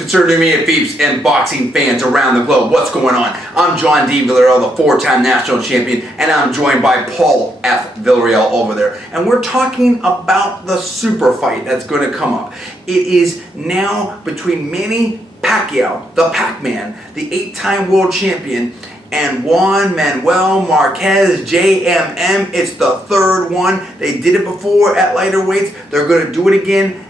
Conservative media peeps and boxing fans around the globe, what's going on? I'm John D. Villarreal, the four-time national champion, and I'm joined by Paul F. Villarreal over there. And we're talking about the super fight that's going to come up. It is now between Manny Pacquiao, the Pac-Man, the 8-time world champion, and Juan Manuel Marquez JMM. It's the third one. They did it before at lighter weights. They're going to do it again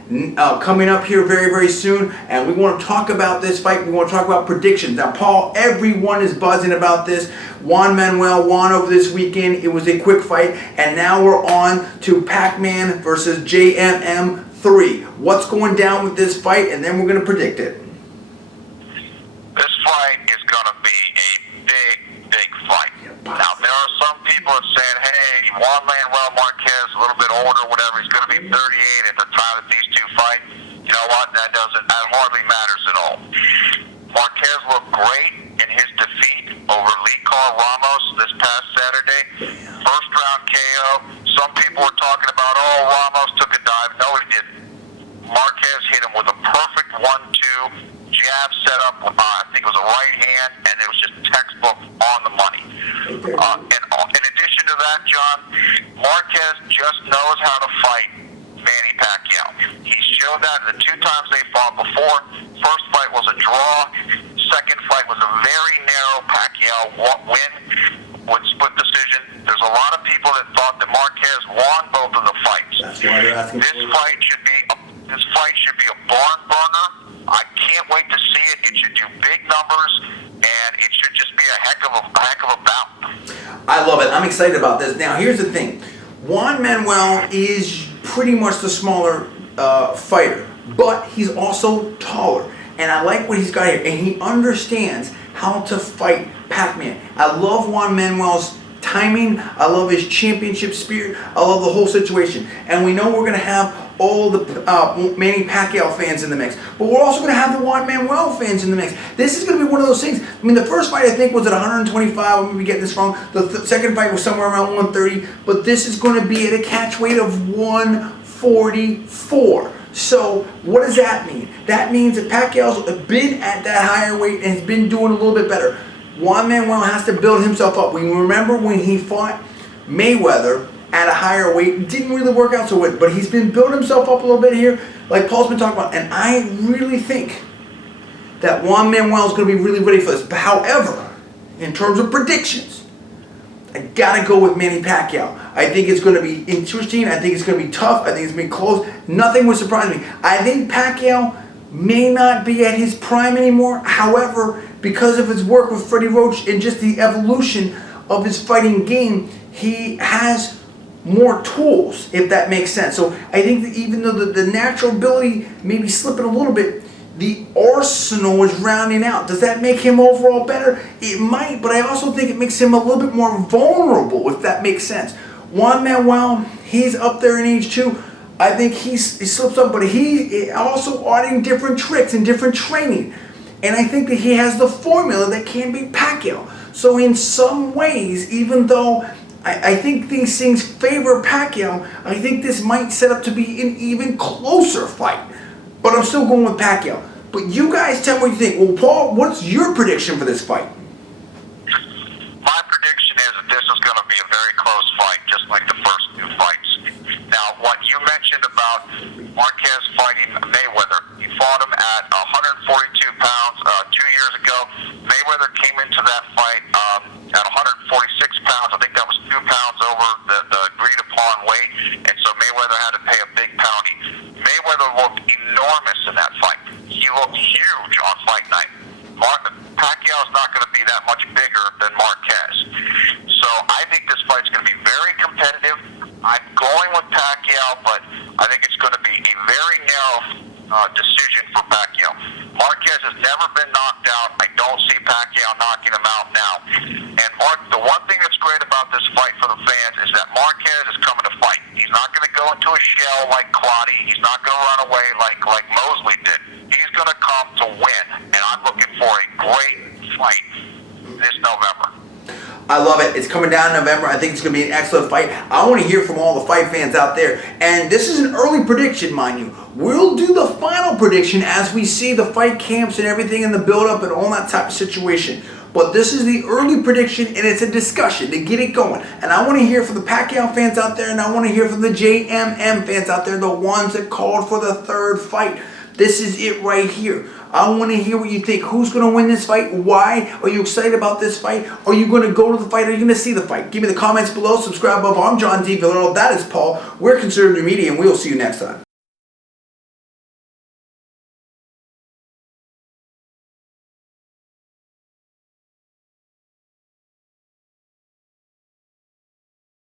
coming up here very, very soon. And we want to talk about this fight. We want to talk about predictions. Now, Paul, everyone is buzzing about this. Juan Manuel won over this weekend. It was a quick fight. And now we're on to Pac-Man versus JMM 3. What's going down with this fight? And then we're going to predict it. This fight is going to be a big fight. Now, there are some people that saying, hey, Juan Manuel Marquez, a little bit older, whatever, he's going to be 38 at the time that these two fight. You know what? That hardly matters at all. Marquez looked great in his defeat over Licor Ramos this past Saturday. First round KO. Some people were talking about, oh, Ramos took a dive. No, he didn't. Marquez hit him with a perfect 1-2 jab set up. I think it was a right hand, and it was just textbook on the money. And in addition to that, John, Marquez just knows how to fight Manny Pacquiao. He showed that the two times they fought before. First fight was a draw. Second fight was a very narrow Pacquiao win with split decision. There's a lot of people that thought that Marquez won both of the fights. That's why they're asking this fight should be a barn burner. I can't wait to see it. It should do big numbers, and it should just be a heck of a bout. I love it. I'm excited about this. Now, here's the thing. Juan Manuel is pretty much the smaller fighter, but he's also taller. And I like what he's got here. And he understands how to fight Pac-Man. I love Juan Manuel's timing. I love his championship spirit. I love the whole situation. And we know we're going to have all the Manny Pacquiao fans in the mix. But we're also going to have the Juan Manuel fans in the mix. This is going to be one of those things. I mean, the first fight, I think, was at 125. I'm going to be getting this wrong. The second fight was somewhere around 130. But this is going to be at a catch weight of 144. So what does that mean? That means that Pacquiao's been at that higher weight and has been doing a little bit better. Juan Manuel has to build himself up. We remember when he fought Mayweather at a higher weight, it didn't really work out so well, but he's been building himself up a little bit here, like Paul's been talking about, and I really think that Juan Manuel is going to be really ready for this. But however, in terms of predictions, I gotta go with Manny Pacquiao. I think it's going to be interesting. I think it's going to be tough. I think it's going to be close. Nothing would surprise me. I think Pacquiao may not be at his prime anymore. However, because of his work with Freddie Roach and just the evolution of his fighting game, he has more tools, if that makes sense. So I think that even though the natural ability may be slipping a little bit, the arsenal is rounding out. Does that make him overall better? It might, but I also think it makes him a little bit more vulnerable, if that makes sense. Juan Manuel, he's up there in age too. I think he slips up, but he also adding different tricks and different training. And I think that he has the formula that can beat Pacquiao. So in some ways, even though I think these things favor Pacquiao, I think this might set up to be an even closer fight. But I'm still going with Pacquiao. But you guys tell me what you think. Well, Paul, what's your prediction for this fight? My prediction is that this is going to be a very close fight, just like the first two fights. Now, what you mentioned about Marquez fighting Mayweather, he fought him at 142 pounds 2 years ago. Mayweather came into that fight at 146 pounds. I think that was 2 pounds over the agreed upon weight, and so Mayweather had to pay a big penalty. Mayweather looked enormous in that fight. He looked huge on fight night. Pacquiao's not going to be that much bigger than Marquez. So I think this fight's going to be very competitive. I'm going with Pacquiao, but I think it's going to be a very narrow decision for Pacquiao. Marquez has never been knocked out. I don't see Pacquiao knocking him out now. And the one thing that's great about this fight for the fans is that Marquez is coming to fight. He's not going to go into a shell like Clottey. He's not going to run away like Mosley did. He's going to come to win, and I'm looking for a great fight this November. I love it. It's coming down in November. I think it's going to be an excellent fight. I want to hear from all the fight fans out there. And this is an early prediction, mind you. We'll do the final prediction as we see the fight camps and everything in the build-up and all that type of situation. But this is the early prediction, and it's a discussion to get it going. And I want to hear from the Pacquiao fans out there, and I want to hear from the JMM fans out there, the ones that called for the third fight. This is it right here. I want to hear what you think. Who's going to win this fight? Why? Are you excited about this fight? Are you going to go to the fight? Are you going to see the fight? Give me the comments below. Subscribe above. I'm John D. Villarreal. That is Paul. We're Conservative Media, and we will see you next time.